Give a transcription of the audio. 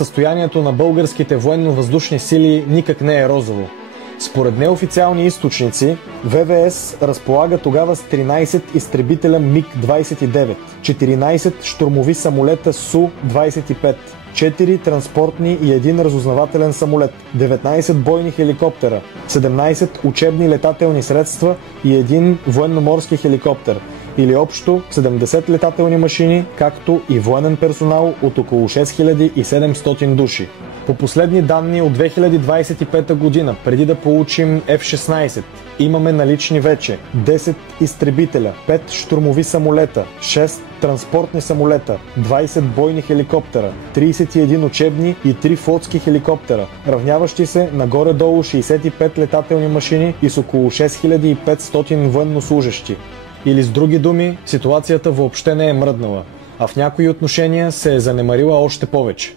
Състоянието на българските военно-въздушни сили никак не е розово. Според неофициални източници, ВВС разполага тогава с 13 изтребителя МиГ-29, 14 щурмови самолета Су-25, 4 транспортни и 1 разузнавателен самолет, 19 бойни хеликоптера, 17 учебни летателни средства и 1 военноморски хеликоптер, или общо 70 летателни машини, както и военен персонал от около 6700 души. По последни данни от 2025 година, преди да получим F-16, имаме налични вече 10 изтребителя, 5 щурмови самолета, 6 транспортни самолета, 20 бойни хеликоптера, 31 учебни и 3 флотски хеликоптера, равняващи се на горе-долу 65 летателни машини и с около 6500 военнослужещи. Или с други думи, ситуацията въобще не е мръднала, а в някои отношения се е занемарила още повече.